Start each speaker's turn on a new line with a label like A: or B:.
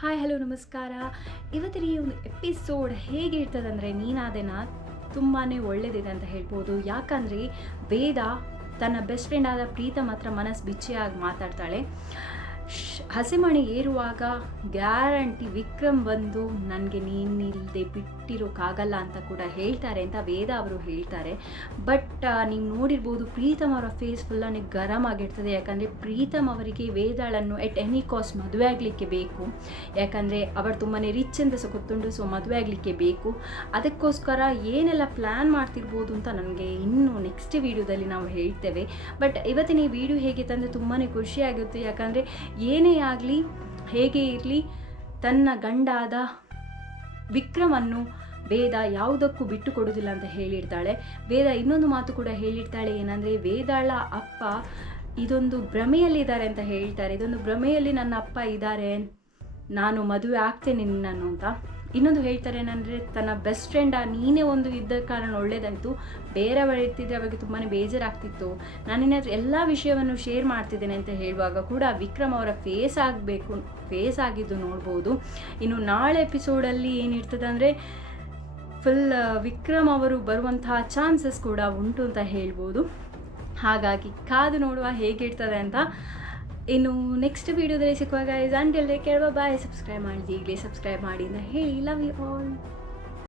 A: Hi hello ನಮಸ್ಕಾರ. ಇವತ್ತಿನ ಈ ಒಂದು ಎಪಿಸೋಡ್ ಹೇಗೆ ಇರ್ತದಂದರೆ ನೀನಾದೇನ ತುಂಬಾ ಒಳ್ಳೆಯದಿದೆ ಅಂತ ಹೇಳ್ಬೋದು. ಯಾಕಂದರೆ ವೇದ ತನ್ನ ಬೆಸ್ಟ್ ಫ್ರೆಂಡ್ ಆದ ಪ್ರೀತಮ್ ಹತ್ರ ಮನಸ್ಸು ಬಿಚ್ಚಿಯಾಗಿ ಮಾತಾಡ್ತಾಳೆ. ಹಸೆಮಣೆ ಏರುವಾಗ ಗ್ಯಾರಂಟಿ ವಿಕ್ರಮ್ ಬಂದು ನನಗೆ ನೀನಿಲ್ಲದೆ ಬಿಟ್ಟಿರೋಕ್ಕಾಗಲ್ಲ ಅಂತ ಕೂಡ ಹೇಳ್ತಾರೆ ಅಂತ ವೇದ ಅವರು ಹೇಳ್ತಾರೆ. ಬಟ್ ನೀವು ನೋಡಿರ್ಬೋದು ಪ್ರೀತಮ್ ಅವರ ಫೇಸ್ ಫುಲ್ಲಾಗಿ ಗರಂ ಆಗಿರ್ತದೆ. ಯಾಕಂದರೆ ಪ್ರೀತಮ್ ಅವರಿಗೆ ವೇದಾಳನ್ನು ಎಟ್ ಎನಿ ಕಾಸ್ಟ್ ಮದುವೆ ಆಗಲಿಕ್ಕೆ ಬೇಕು. ಯಾಕಂದರೆ ಅವರು ತುಂಬಾ ರಿಚ್ ಅಂತ ಸಹ ಗೊತ್ತುಂಟು ಸೊ ಮದುವೆ ಆಗಲಿಕ್ಕೆ ಬೇಕು. ಅದಕ್ಕೋಸ್ಕರ ಏನೆಲ್ಲ ಪ್ಲ್ಯಾನ್ ಮಾಡ್ತಿರ್ಬೋದು ಅಂತ ನನಗೆ ಇನ್ನು ನೆಕ್ಸ್ಟ್ ವೀಡಿಯೋದಲ್ಲಿ ನಾವು ಹೇಳ್ತೇವೆ. ಬಟ್, ಇವತ್ತಿನ ಈ ವಿಡಿಯೋ ಹೇಗೆ ತಂದರೆ ತುಂಬಾ ಖುಷಿಯಾಗುತ್ತೆ ಯಾಕಂದರೆ ಏನೇ ಆಗಲಿ, ಹೇಗೆ ಇರಲಿ, ತನ್ನ ಗಂಡಾದ ವಿಕ್ರಮನ್ನು ವೇದ ಯಾವುದಕ್ಕೂ ಬಿಟ್ಟು ಕೊಡೋದಿಲ್ಲ ಅಂತ ಹೇಳಿರ್ತಾಳೆ. ವೇದ ಇನ್ನೊಂದು ಮಾತು ಕೂಡ ಹೇಳಿರ್ತಾಳೆ ಏನಂದರೆ, ವೇದಾಳ ಅಪ್ಪ ಇದೊಂದು ಭ್ರಮೆಯಲ್ಲಿದ್ದಾರೆ ಅಂತ ಹೇಳ್ತಾರೆ. ಇದೊಂದು ಭ್ರಮೆಯಲ್ಲಿ ನನ್ನ ಅಪ್ಪ ಇದ್ದಾರೆ. ನಾನು ಮದುವೆ ಆಗ್ತೇನೆ ನಿನ್ನನ್ನು ಅಂತ. ಇನ್ನೊಂದು ಹೇಳ್ತಾರೆ ಏನಂದರೆ, ತನ್ನ ಬೆಸ್ಟ್ ಫ್ರೆಂಡ ನೀನೇ ಒಂದು ಇದ್ದ ಕಾರಣ ಒಳ್ಳೇದಾಯಿತು. ಬೇರೆಯವರು ಇರ್ತಿದ್ರೆ ಅವಾಗ ತುಂಬಾ ಬೇಜಾರಾಗ್ತಿತ್ತು. ನಾನು ಏನಾದರೂ ಎಲ್ಲ ವಿಷಯವನ್ನು ಶೇರ್ ಮಾಡ್ತಿದ್ದೇನೆ ಅಂತ ಹೇಳುವಾಗ ಕೂಡ ವಿಕ್ರಮ್ ಅವರ ಫೇಸ್ ಆಗಬೇಕು ಫೇಸ್ ಆಗಿದ್ದು ನೋಡ್ಬೋದು. ಇನ್ನು ನಾಳೆ ಎಪಿಸೋಡಲ್ಲಿ ಏನಿರ್ತದೆ ಅಂದರೆ ಫುಲ್ ವಿಕ್ರಮ್ ಅವರು ಬರುವಂತಹ ಚಾನ್ಸಸ್ ಕೂಡ ಉಂಟು ಅಂತ ಹೇಳ್ಬೋದು. ಹಾಗಾಗಿ ಕಾದು ನೋಡುವ ಹೇಗಿರ್ತದೆ ಅಂತ ಇನ್ನು ನೆಕ್ಸ್ಟ್ ವೀಡಿಯೋದಲ್ಲಿ ಸಿಕ್ಕುವಾಗ ಇಸ್ ಅಂಟಿಲ್ ಕೇಳುವ ಬಾಯ್ ಸಬ್ಸ್ಕ್ರೈಬ್ ಮಾಡಿ, ಈಗಲೇ ಸಬ್ಸ್ಕ್ರೈಬ್ ಮಾಡಿ ಅಂತ ಹೇಳಿ ಲವ್ ಯು ಆಲ್